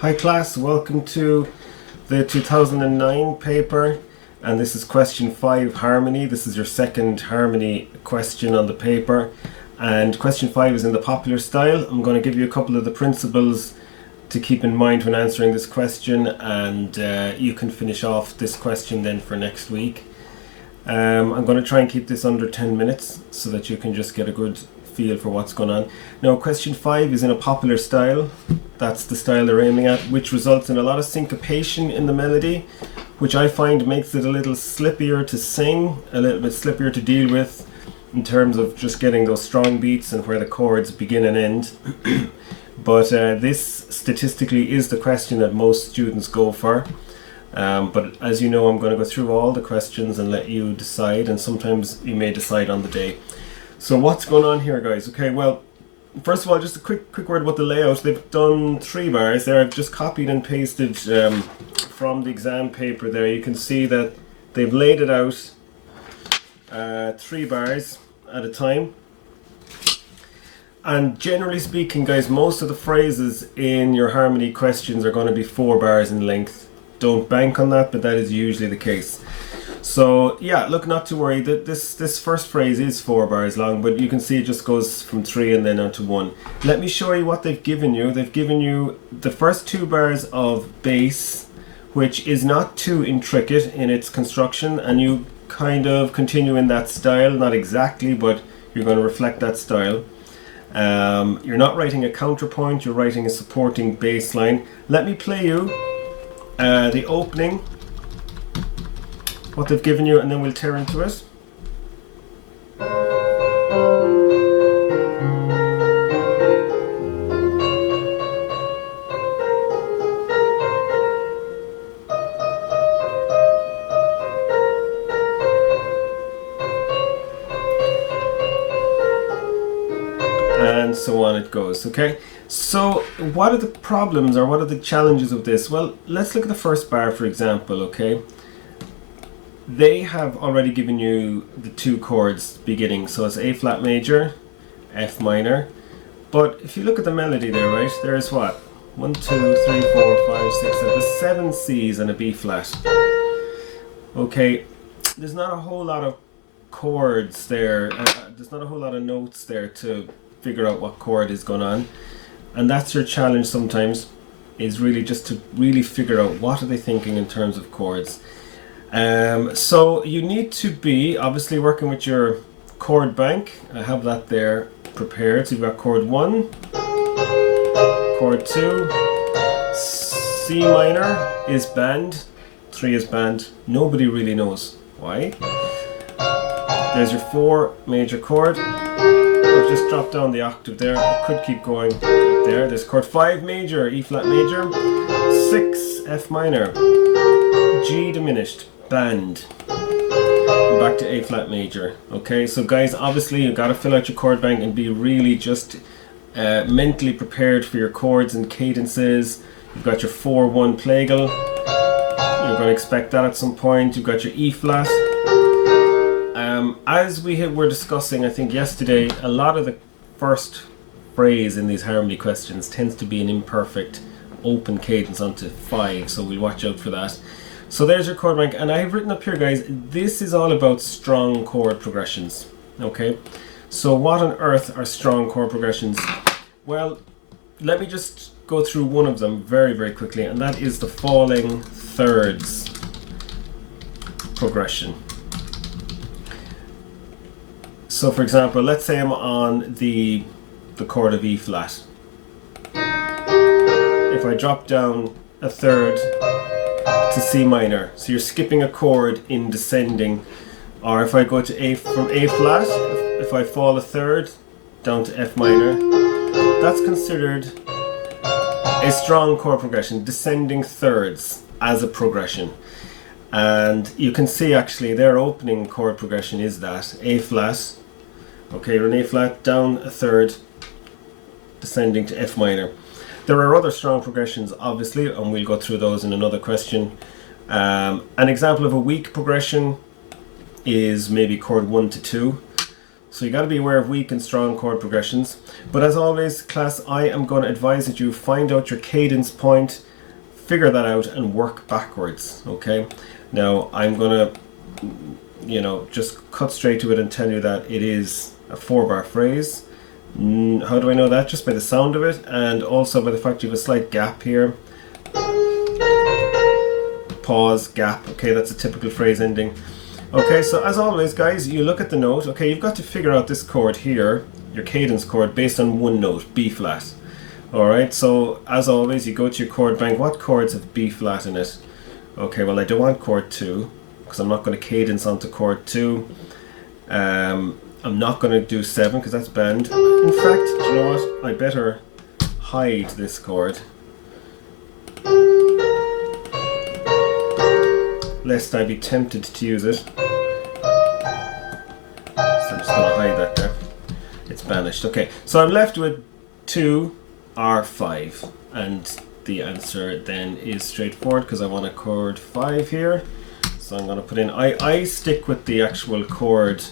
Hi class, welcome to the 2009 paper, and this is question 5 harmony. This is your second harmony question on the paper, and question 5 is in the popular style. I'm going to give you a couple of the principles to keep in mind when answering this question, and you can finish off this question then for next week. I'm going to try and keep this under 10 minutes so that you can just get a good feel for what's going on. Now, question 5 is in a popular style. That's the style they're aiming at, which results in a lot of syncopation in the melody, which I find makes it a little slippier to sing, a little bit slippier to deal with in terms of just getting those strong beats and where the chords begin and end. But this statistically is the question that most students go for. But as you know, I'm going to go through all the questions and let you decide, and sometimes you may decide on the day. So what's going on here, guys? Okay, well, first of all, just a quick word about the layout. They've done 3 bars there. I've just copied and pasted from the exam paper there. You can see that they've laid it out 3 bars at a time. And generally speaking, guys, most of the phrases in your harmony questions are going to be 4 bars in length. Don't bank on that, but that is usually the case. So yeah, look, not to worry, this first phrase is 4 bars long, but you can see it just goes from 3 and then on to 1. Let me show you what they've given you. They've given you the first 2 bars of bass, which is not too intricate in its construction, and you kind of continue in that style, not exactly, but you're going to reflect that style. You're not writing a counterpoint, you're writing a supporting bass line. Let me play you the opening, what they've given you, and then we'll tear into it. And so on it goes. Okay, so what are the problems or what are the challenges of this? Well, let's look at the first bar, for example. Okay, they have already given you the 2 chords beginning, so it's A flat major, F minor. But if you look at the melody there, right, there's what? 1, 2, 3, 4, 5, 6, 7. There's 7 C's and a B flat. Okay, there's not a whole lot of chords there. There's not a whole lot of notes there to figure out what chord is going on. And that's your challenge sometimes, is really just to really figure out what are they thinking in terms of chords. So you need to be obviously working with your chord bank. I have that there prepared. So you've got chord 1, chord 2, C minor is band, 3 is band. Nobody really knows why. There's your 4 major chord. I've just dropped down the octave there. I could keep going up there. There's chord 5 major, E flat major, 6 F minor, G diminished, band, and back to A flat major. Okay, so guys, obviously you've got to fill out your chord bank and be really just mentally prepared for your chords and cadences. You've got your 4-1 plagal. You're going to expect that at some point. You've got your E flat. As we were discussing, I think yesterday, a lot of the first phrase in these harmony questions tends to be an imperfect open cadence onto 5, so we'll watch out for that. So there's your chord bank, and I have written up here, guys, this is all about strong chord progressions. Okay, so what on earth are strong chord progressions? Well, let me just go through one of them very, very quickly, and that is the falling thirds progression. So for example, let's say I'm on the chord of E flat. If I drop down a third to C minor, so you're skipping a chord in descending. Or if I go to from A flat, if I fall a third down to F minor, that's considered a strong chord progression, descending thirds as a progression. And you can see actually their opening chord progression is that A flat. Okay, you're in A flat, down a third, descending to F minor. There are other strong progressions, obviously, and we'll go through those in another question. An example of a weak progression is maybe chord 1 to 2. So you got to be aware of weak and strong chord progressions. But as always, class, I am going to advise that you find out your cadence point, figure that out, and work backwards. Okay. Now I'm going to, just cut straight to it and tell you that it is a 4-bar phrase. How do I know that? Just by the sound of it, and also by the fact you have a slight gap here. Pause, gap. Okay, that's a typical phrase ending. Okay, so as always, guys, you look at the note. Okay, you've got to figure out this chord here, your cadence chord, based on one note, B flat. Alright, so as always, you go to your chord bank. What chords have B flat in it? Okay, well, I don't want chord 2, because I'm not going to cadence onto chord 2. I'm not going to do 7, because that's bend. In fact, do you know what? I better hide this chord, lest I be tempted to use it. So I'm just going to hide that there. It's banished. Okay, so I'm left with 2 or 5, and the answer then is straightforward because I want a chord 5 here. So I'm going to put in, I stick with the actual chord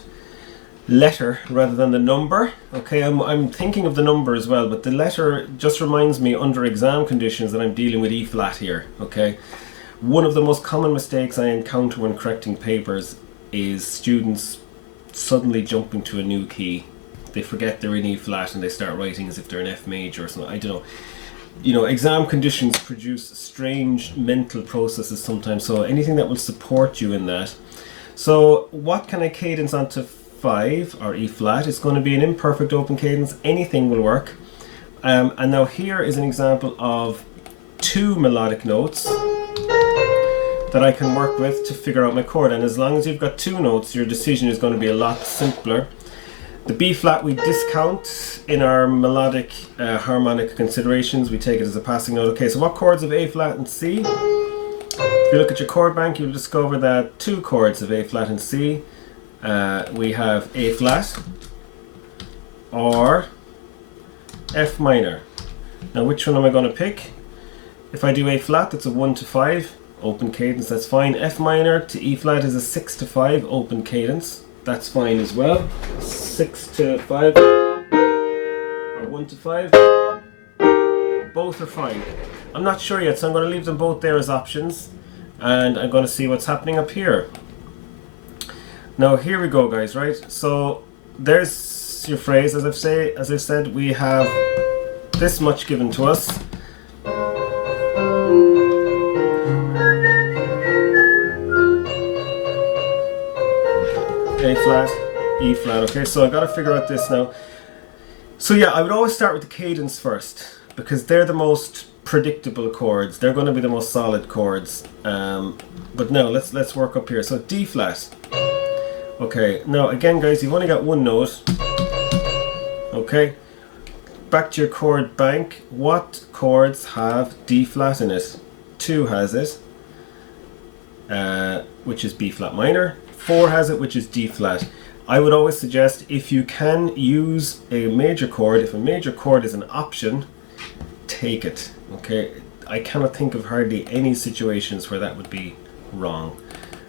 letter rather than the number. Okay, I'm thinking of the number as well, but the letter just reminds me under exam conditions that I'm dealing with E flat here. Okay. One of the most common mistakes I encounter when correcting papers is students suddenly jumping to a new key. They forget they're in E flat and they start writing as if they're in F major or something. I don't know. Exam conditions produce strange mental processes sometimes, so anything that will support you in that. So what can I cadence onto 5 or E flat? It's going to be an imperfect open cadence. Anything will work. And now here is an example of 2 melodic notes that I can work with to figure out my chord, and as long as you've got 2 notes, your decision is going to be a lot simpler. The B flat we discount in our melodic harmonic considerations. We take it as a passing note. Okay, so what chords of A flat and C? If you look at your chord bank, you'll discover that 2 chords of A flat and C. We have A flat or F minor. Now which one am I going to pick? If I do A flat, that's a 1 to 5 open cadence, that's fine. F minor to E flat is a 6 to 5 open cadence, that's fine as well. 6 to 5 or 1 to 5, both are fine. I'm not sure yet, so I'm going to leave them both there as options, and I'm going to see what's happening up here. Now here we go, guys, right? So there's your phrase. As I've said, we have this much given to us. A flat, E flat. Okay, so I got to figure out this now. So yeah, I would always start with the cadence first because they're the most predictable chords. They're going to be the most solid chords. But now let's work up here. So D flat. Okay, now again, guys, you've only got 1 note. Okay, back to your chord bank. What chords have D flat in it? 2 has it, which is B flat minor. 4 has it, which is D flat. I would always suggest, if you can use a major chord, if a major chord is an option, take it. Okay, I cannot think of hardly any situations where that would be wrong.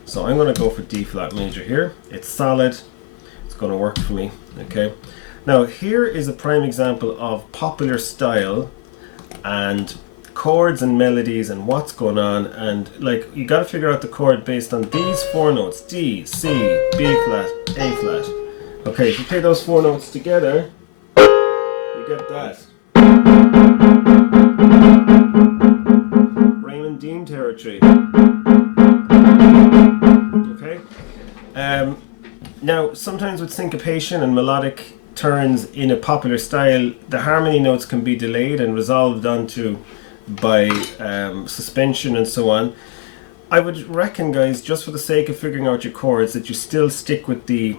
So I'm going to go for D flat major here. It's solid. It's going to work for me. Okay. Now here is a prime example of popular style and chords and melodies and what's going on, and like you got to figure out the chord based on these 4 notes: D, C, B flat, A flat. Okay, if you play those 4 notes together, you get that. Raymond Dean territory. Okay. Now sometimes with syncopation and melodic turns in a popular style, the harmony notes can be delayed and resolved onto by suspension and so on. I would reckon, guys, just for the sake of figuring out your chords, that you still stick with the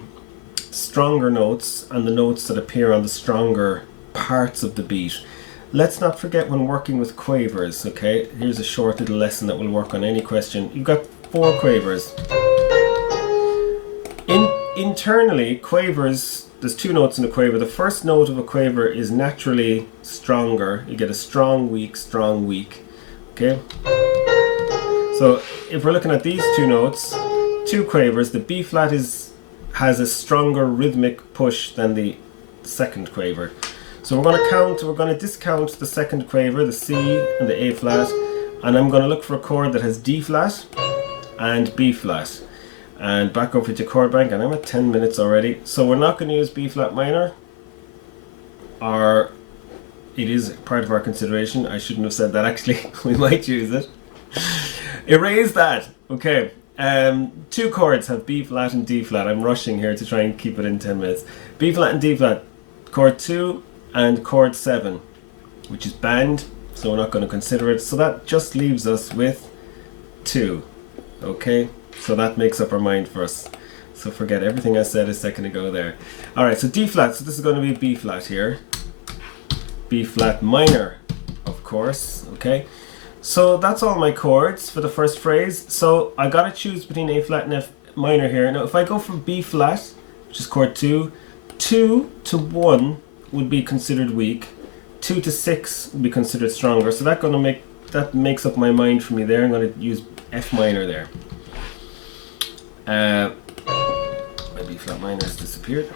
stronger notes and the notes that appear on the stronger parts of the beat. Let's not forget when working with quavers. Okay, here's a short little lesson that will work on any question. You've got 4 quavers. Internally, quavers, there's 2 notes in a quaver. The first note of a quaver is naturally stronger. You get a strong, weak, strong, weak. Okay? So if we're looking at these 2 notes, 2 quavers, the B flat has a stronger rhythmic push than the second quaver. So we're going to discount the second quaver, the C and the A flat, and I'm going to look for a chord that has D flat and B flat. And back over to chord bank, and I'm at 10 minutes already. So we're not going to use B flat minor, or it is part of our consideration. I shouldn't have said that actually. We might use it. Erase that. Okay. Two chords have B flat and D flat. I'm rushing here to try and keep it in 10 minutes. B flat and D flat, chord 2 and chord 7, which is band, so we're not going to consider it. So that just leaves us with 2. Okay, so that makes up our mind for us. So forget everything I said a second ago there. Alright, so D flat, so this is going to be B flat here. B flat minor, of course, okay. So that's all my chords for the first phrase. So I gotta choose between A flat and F minor here. Now if I go from B flat, which is chord 2, 2 to 1 would be considered weak. 2 to 6 would be considered stronger. So that makes up my mind for me there. I'm gonna use F minor there. My B flat minor has disappeared.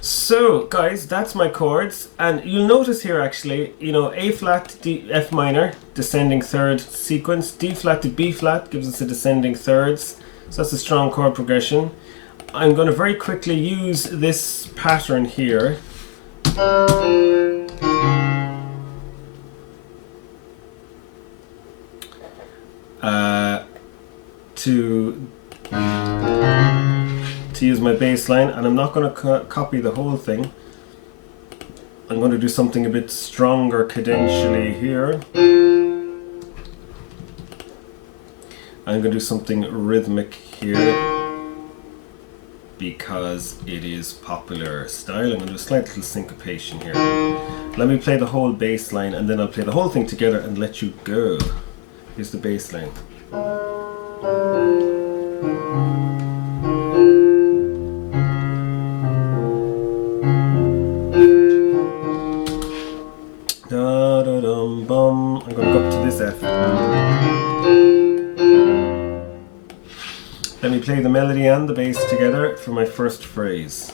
So guys, that's my chords, and you'll notice here actually, you know, A flat to D, F minor, descending third sequence, D flat to B flat gives us a descending thirds, so that's a strong chord progression. I'm going to very quickly use this pattern here to use my bass line, and I'm not going to copy the whole thing. I'm going to do something a bit stronger cadentially here. I'm going to do something rhythmic here because it is popular style. I'm going to do a slight little syncopation here. Let me play the whole bass line and then I'll play the whole thing together and let you go. Here's the bass line. Da-da-dum-bum. I'm going to go up to this F. Let me play the melody and the bass together for my first phrase.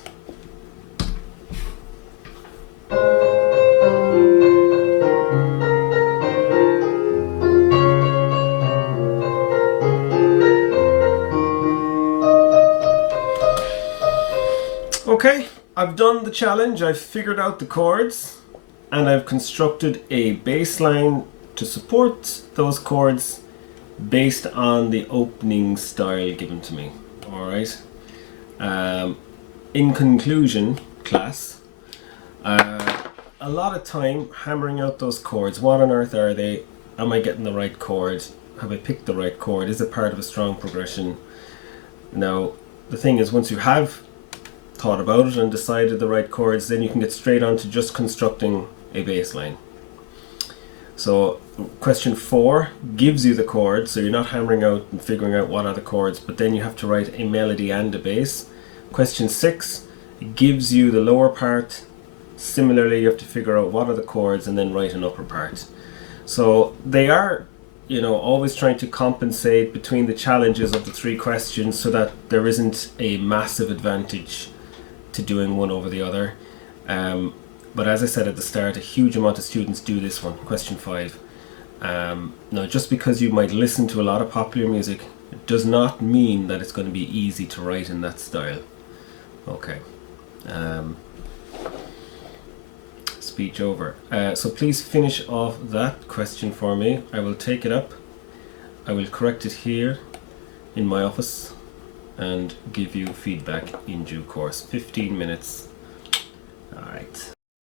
Okay, I've done the challenge. I've figured out the chords and I've constructed a bass line to support those chords based on the opening style given to me. Alright. In conclusion, class, a lot of time hammering out those chords. What on earth are they? Am I getting the right chord? Have I picked the right chord? Is it part of a strong progression? Now, the thing is, once you have thought about it and decided the right chords, then you can get straight on to just constructing a bass line. So question 4 gives you the chords, so you're not hammering out and figuring out what are the chords, but then you have to write a melody and a bass. Question 6 gives you the lower part. Similarly, you have to figure out what are the chords and then write an upper part. So they are, you know, always trying to compensate between the challenges of the 3 questions so that there isn't a massive advantage to doing one over the other. But as I said at the start, a huge amount of students do this one, question 5. Now, just because you might listen to a lot of popular music, it does not mean that it's going to be easy to write in that style. Okay. Speech over. So please finish off that question for me. I will take it up. I will correct it here in my office and give you feedback in due course. 15 minutes. All right.